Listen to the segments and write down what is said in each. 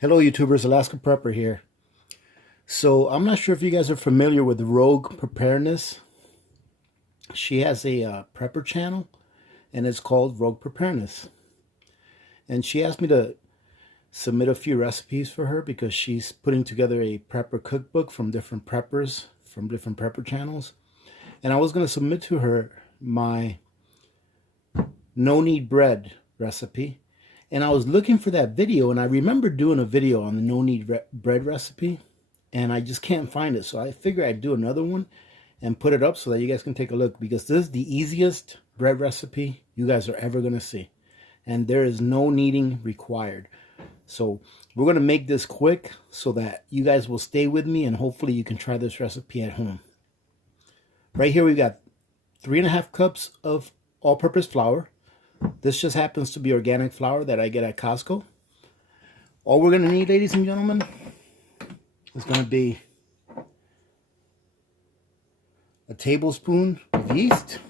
Hello YouTubers, Alaska Prepper here. So I'm not sure if you guys are familiar with Rogue Preparedness. She has a prepper channel and it's called Rogue Preparedness. And she asked me to submit a few recipes for her because she's putting together a prepper cookbook from different preppers from different prepper channels. And I was going to submit to her my no-knead bread recipe. And I was looking for that video, and I remember doing a video on the no-knead bread recipe, and I just can't find it. So I figured I'd do another one and put it up so that you guys can take a look, because this is the easiest bread recipe you guys are ever going to see. And there is no kneading required. So we're going to make this quick so that you guys will stay with me, and hopefully you can try this recipe at home. Right here we've got 3.5 cups of all-purpose flour. This just happens to be organic flour that I get at Costco. All we're going to need, ladies and gentlemen, is going to be a tablespoon of yeast,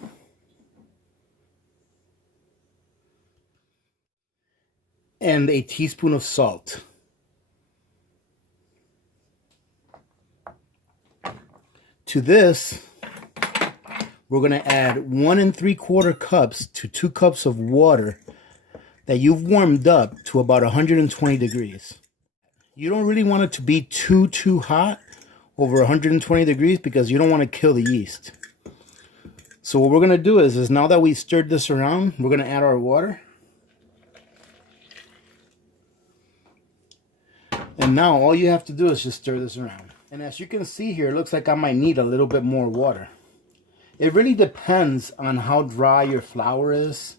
and a teaspoon of salt. To this, we're going to add 1 3/4 cups to 2 cups of water that you've warmed up to about 120 degrees. You don't really want it to be too hot, over 120 degrees, because you don't want to kill the yeast. So what we're going to do is now that we stirred this around, we're going to add our water. And now all you have to do is just stir this around. And as you can see here, it looks like I might need a little bit more water. It really depends on how dry your flour is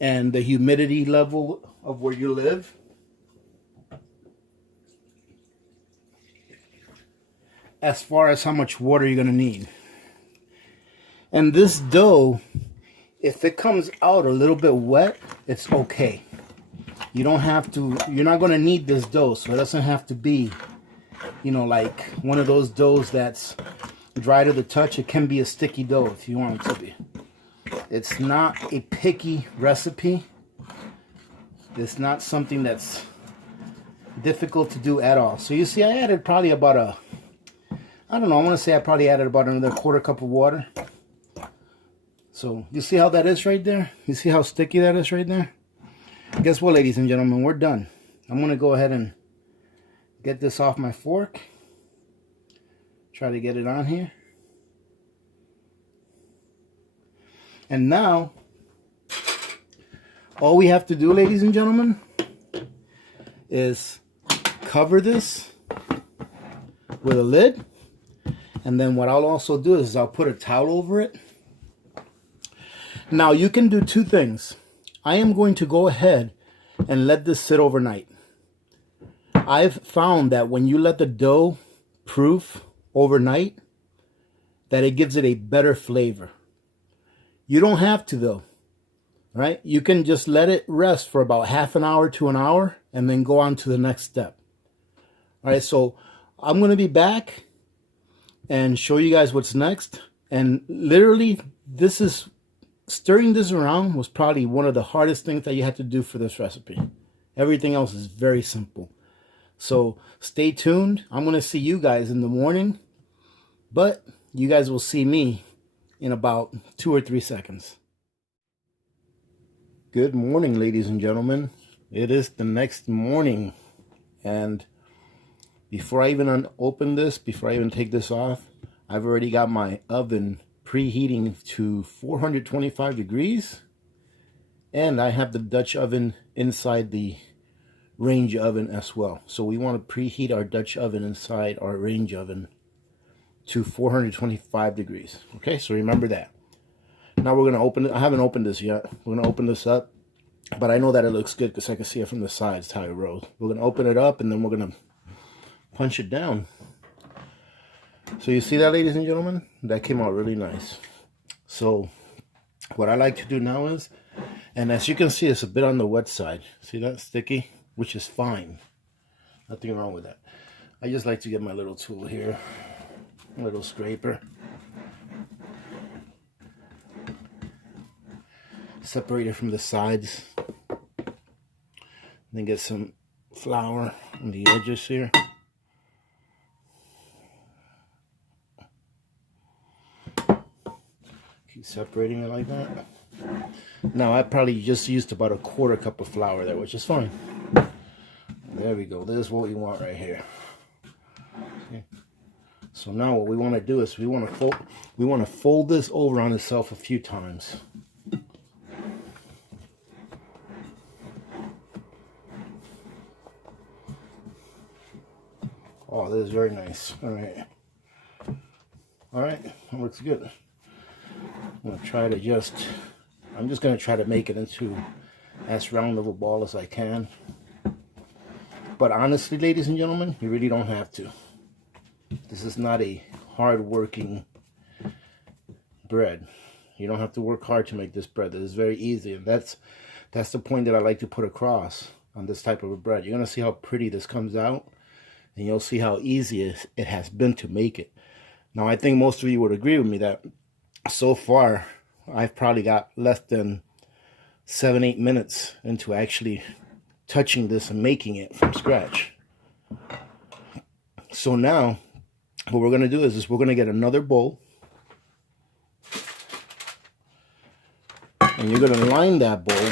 and the humidity level of where you live. As far as how much water you're going to need. And this dough, if it comes out a little bit wet, it's okay. You don't have to, you're not going to need this dough, so it doesn't have to be, you know, like one of those doughs that's dry to the touch. It can be a sticky dough if you want it to be. It's not a picky recipe. It's not something that's difficult to do at all. So you see, I added probably about I don't know, I want to say I probably added about another 1/4 cup of water. So you see how that is right there? You see how sticky that is right there? Guess what, ladies and gentlemen, we're done. I'm going to go ahead and get this off my fork. Try to get it on here. And now, all we have to do, ladies and gentlemen, is cover this with a lid. And then what I'll also do is I'll put a towel over it. Now you can do two things. I am going to go ahead and let this sit overnight. I've found that when you let the dough proof overnight, that it gives it a better flavor. You don't have to though, right? You can just let it rest for about half an hour to an hour and then go on to the next step. All right, so I'm going to be back and show you guys what's next. And literally, this is, stirring this around was probably one of the hardest things that you had to do for this recipe. Everything else is very simple. So stay tuned. I'm going to see you guys in the morning, but you guys will see me in about 2 or 3 seconds. Good morning, ladies and gentlemen. It is the next morning, and before I even open this, before I even take this off, I've already got my oven preheating to 425 degrees, and I have the Dutch oven inside the range oven as well. So we want to preheat our Dutch oven inside our range oven to 425 degrees. Okay, so remember that. Now we're going to open it. I haven't opened this yet. We're going to open this up, but I know that it looks good because I can see it from the sides how it rolls. We're going to open it up and then we're going to punch it down. So you see that, ladies and gentlemen? That came out really nice. So what I like to do now is, and as you can see, it's a bit on the wet side. See that? Sticky, which is fine. Nothing wrong with that. I just like to get my little tool here, a little scraper. Separate it from the sides. Then get some flour on the edges here. Keep separating it like that. Now I probably just used about a 1/4 cup of flour there, which is fine. There we go. This is what we want right here. Okay. So now what we want to do is we want to fold this over on itself a few times. Oh, this is very nice. All right. All right, that looks good. I'm going to try to I'm just going to try to make it into as round of a ball as I can. But honestly, ladies and gentlemen, you really don't have to. This is not a hard-working bread. You don't have to work hard to make this bread. This is very easy, and that's the point that I like to put across on this type of a bread. You're going to see how pretty this comes out, and you'll see how easy it has been to make it. Now, I think most of you would agree with me that so far, I've probably got less than 7-8 minutes into actually touching this and making it from scratch. So now, what we're going to do is we're going to get another bowl. And you're going to line that bowl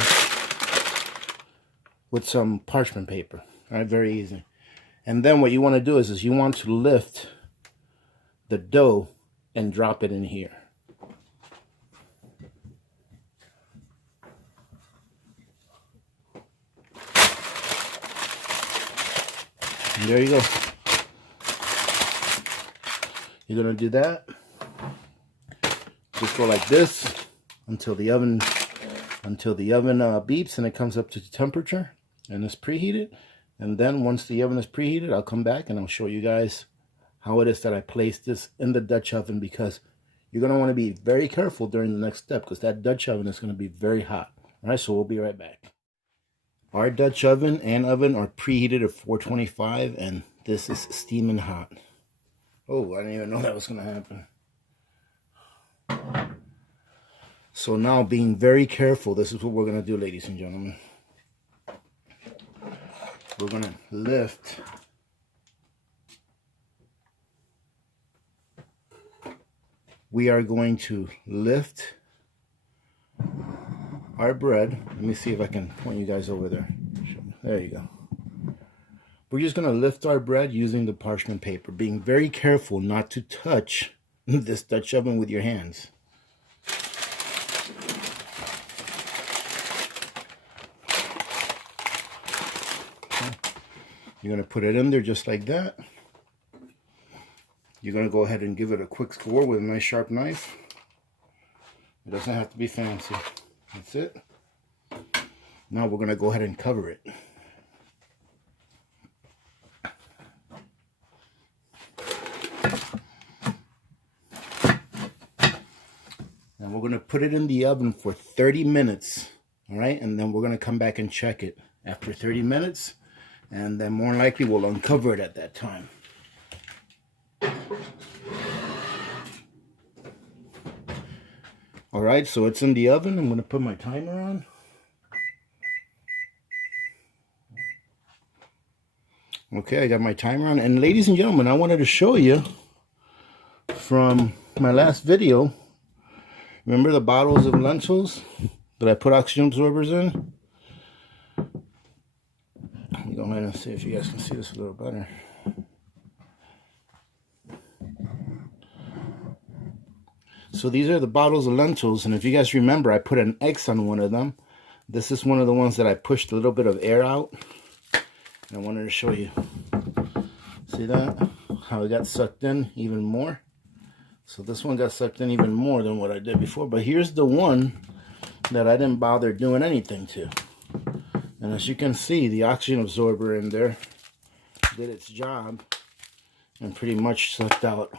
with some parchment paper. All right, very easy. And then what you want to do is you want to lift the dough and drop it in here. And there you go. You're going to do that. Just go like this until the oven beeps and it comes up to temperature and it's preheated. And then once the oven is preheated, I'll come back and I'll show you guys how it is that I place this in the Dutch oven, because you're going to want to be very careful during the next step because that Dutch oven is going to be very hot. All right, so we'll be right back. Our Dutch oven and oven are preheated at 425 and this is steaming hot. Oh, I didn't even know that was going to happen. So now, being very careful, this is what we're going to do, ladies and gentlemen. We're going to lift our bread. Let me see if I can point you guys over there. There you go. We're just going to lift our bread using the parchment paper, being very careful not to touch this Dutch oven with your hands. Okay. You're going to put it in there just like that. You're going to go ahead and give it a quick score with a nice sharp knife. It doesn't have to be fancy. That's it. Now we're going to go ahead and cover it. And we're going to put it in the oven for 30 minutes. All right, and then we're going to come back and check it after 30 minutes. And then more likely we'll uncover it at that time. All right, so it's in the oven. I'm going to put my timer on. Okay, I got my timer on. And ladies and gentlemen, I wanted to show you from my last video. Remember the bottles of lentils that I put oxygen absorbers in? Let me go ahead and see if you guys can see this a little better. So these are the bottles of lentils, and if you guys remember, I put an X on one of them. This is one of the ones that I pushed a little bit of air out. And I wanted to show you. See that? How it got sucked in even more. So this one got sucked in even more than what I did before. But here's the one that I didn't bother doing anything to. And as you can see, the oxygen absorber in there did its job and pretty much sucked out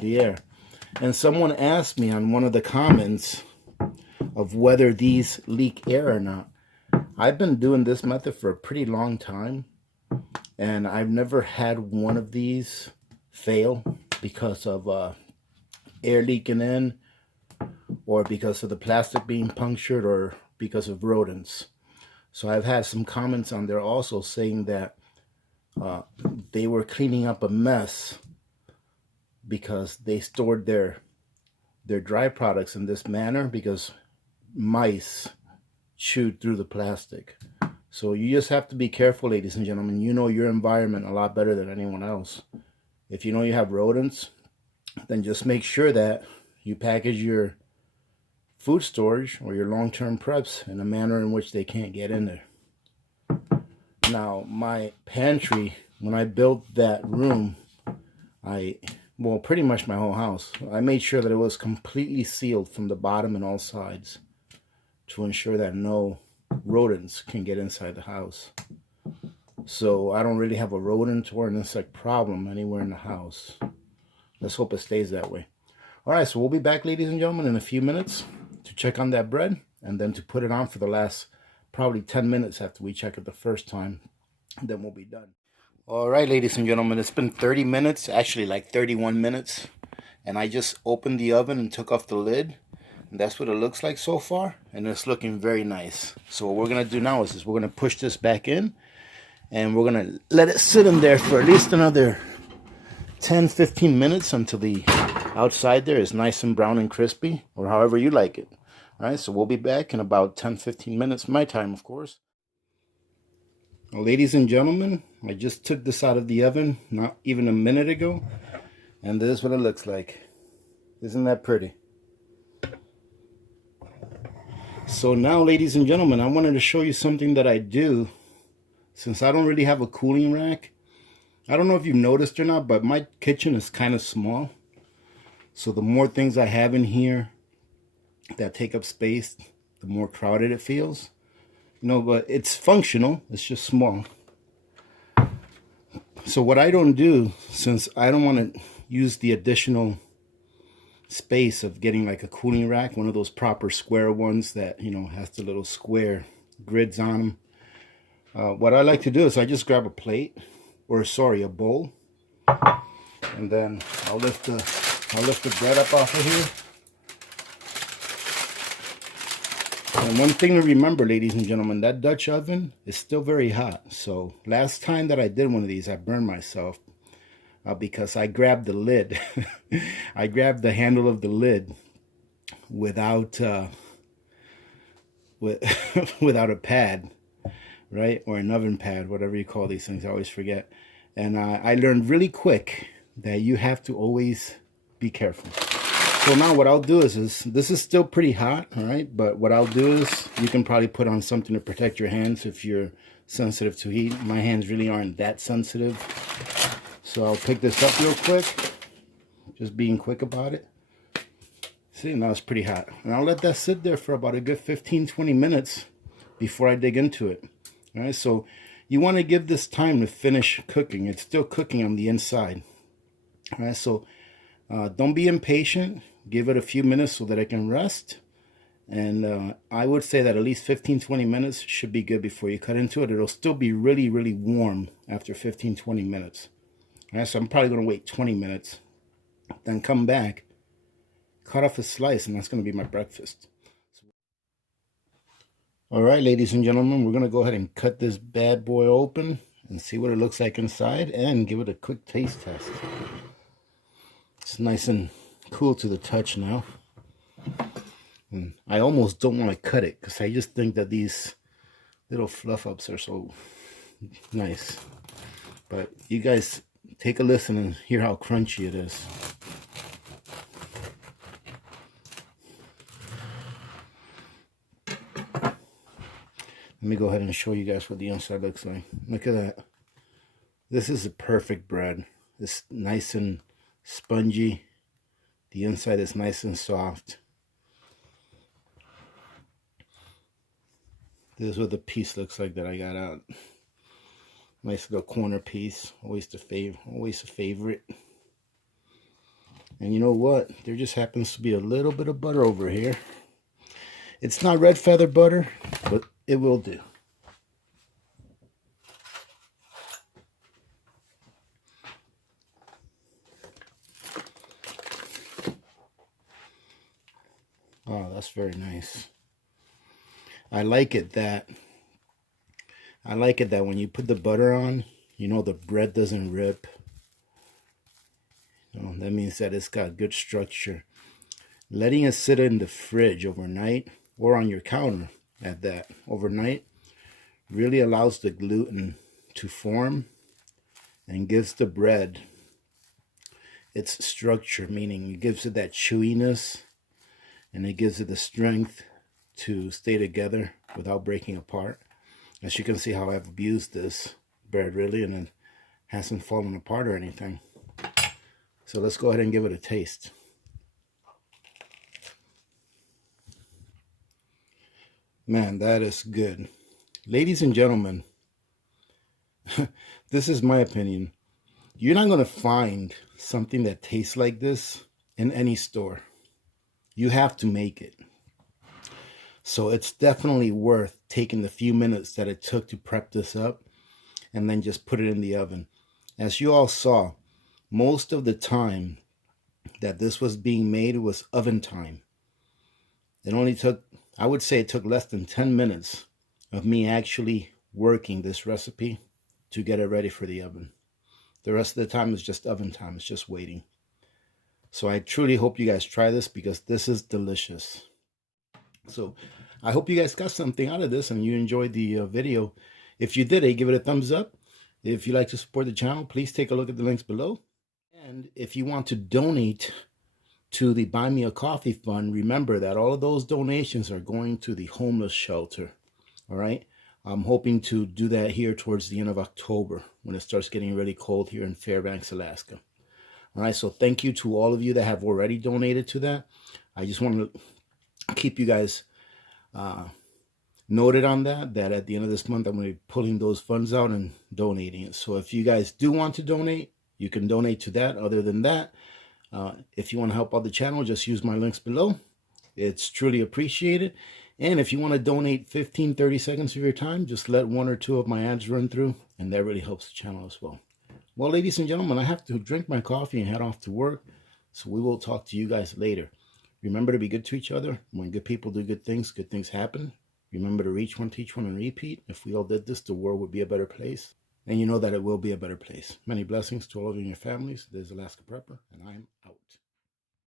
the air. And someone asked me on one of the comments of whether these leak air or not. I've been doing this method for a pretty long time, and I've never had one of these fail because of air leaking in, or because of the plastic being punctured, or because of rodents. So I've had some comments on there also saying that they were cleaning up a mess because they stored their dry products in this manner because mice chewed through the plastic. So you just have to be careful, ladies and gentlemen. You know your environment a lot better than anyone else. If you know you have rodents, then just make sure that you package your food storage or your long-term preps in a manner in which they can't get in there. Now, my pantry, when I built that room, well, pretty much my whole house, I made sure that it was completely sealed from the bottom and all sides to ensure that no rodents can get inside the house. So I don't really have a rodent or an insect problem anywhere in the house. Let's hope it stays that way. All right, so we'll be back, ladies and gentlemen, in a few minutes to check on that bread and then to put it on for the last probably 10 minutes after we check it the first time. And then we'll be done. All right, ladies and gentlemen, it's been 30 minutes, actually like 31 minutes. And I just opened the oven and took off the lid. And that's what it looks like so far. And it's looking very nice. So what we're going to do now is we're going to push this back in. And we're going to let it sit in there for at least another 10-15 minutes until the outside there is nice and brown and crispy, or however you like it. All right, so we'll be back in about 10-15 minutes, my time, of course. Well, ladies and gentlemen, I just took this out of the oven not even a minute ago, and this is what it looks like. Isn't that pretty? So now, ladies and gentlemen, I wanted to show you something that I do. Since I don't really have a cooling rack, I don't know if you've noticed or not, but my kitchen is kind of small. So the more things I have in here that take up space, the more crowded it feels. You know, but it's functional. It's just small. So what I don't do, since I don't want to use the additional space of getting like a cooling rack, one of those proper square ones that, you know, has the little square grids on them. What I like to do is I just grab a plate, or sorry, a bowl, and then I'll lift the bread up off of here. And one thing to remember, ladies and gentlemen, that Dutch oven is still very hot. So last time that I did one of these, I burned myself because I grabbed the lid. I grabbed the handle of the lid without without a pad. Right? Or an oven pad, whatever you call these things. I always forget. And I learned really quick that you have to always be careful. So now what I'll do is this is still pretty hot, all right? But what I'll do is you can probably put on something to protect your hands if you're sensitive to heat. My hands really aren't that sensitive. So I'll pick this up real quick. Just being quick about it. See, now it's pretty hot. And I'll let that sit there for about a good 15-20 minutes before I dig into it. All right, so you want to give this time to finish cooking. It's still cooking on the inside. All right, so don't be impatient. Give it a few minutes so that it can rest. And I would say that at least 15-20 minutes should be good before you cut into it. It'll still be really, really warm after 15-20 minutes. All right, so I'm probably going to wait 20 minutes. Then come back, cut off a slice, and that's going to be my breakfast. All right, ladies and gentlemen, we're going to go ahead and cut this bad boy open and see what it looks like inside and give it a quick taste test. It's nice and cool to the touch now. And I almost don't want to cut it because I just think that these little fluff ups are so nice. But you guys take a listen and hear how crunchy it is. Let me go ahead and show you guys what the inside looks like. Look at that. This is a perfect bread. It's nice and spongy. The inside is nice and soft. This is what the piece looks like that I got out. Nice little corner piece. Always a favorite. And you know what? There just happens to be a little bit of butter over here. It's not red feather butter, but it will do. Oh, that's very nice. I like it that I like it that when you put the butter on, you know, the bread doesn't rip. You know, that means that it's got good structure. Letting it sit in the fridge overnight, or on your counter at that overnight, really allows the gluten to form and gives the bread its structure, meaning it gives it that chewiness and it gives it the strength to stay together without breaking apart. As you can see how I've abused this bread really, and it hasn't fallen apart or anything. So let's go ahead and give it a taste. Man, that is good. Ladies and gentlemen, this is my opinion. You're not going to find something that tastes like this in any store. You have to make it. So it's definitely worth taking the few minutes that it took to prep this up and then just put it in the oven. As you all saw, most of the time that this was being made was oven time. It only took, I would say it took less than 10 minutes of me actually working this recipe to get it ready for the oven. The rest of the time is just oven time. It's just waiting. So I truly hope you guys try this because this is delicious. So I hope you guys got something out of this and you enjoyed the video. If you did, give it a thumbs up. If you'd like to support the channel, please take a look at the links below. And if you want to donate to the Buy Me a Coffee Fund, remember that all of those donations are going to the homeless shelter. All right. I'm hoping to do that here towards the end of October when it starts getting really cold here in Fairbanks, Alaska. All right. So thank you to all of you that have already donated to that. I just want to keep you guys noted on that at the end of this month, I'm going to be pulling those funds out and donating it. So if you guys do want to donate, you can donate to that. Other than that, if you want to help out the channel, just use my links below. It's truly appreciated. And if you want to donate 15-30 seconds of your time, just let one or two of my ads run through, and that really helps the channel as well. Well, ladies and gentlemen, I have to drink my coffee and head off to work, so we will talk to you guys later. Remember to be good to each other. When good people do good things happen. Remember to reach one, teach one, and repeat. If we all did this, the world would be a better place. And you know that it will be a better place. Many blessings to all of you and your families. This is Alaska Prepper, and I'm out.